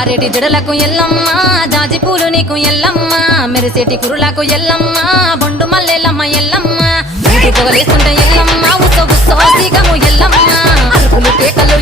జారేటి జడలకు ఎల్లమ్మ జాజి పూలు నీకు ఎల్లమ్మ మెరిసేటి కురులకు ఎల్లమ్మ బొండు మల్లెలమ్మ ఎల్లమ్మ పొగలేస్తుంటే ఎల్లమ్మ ఉత్సవ ఉత్సవ సీకము ఎల్లమ్మ అరుపులు కేకలు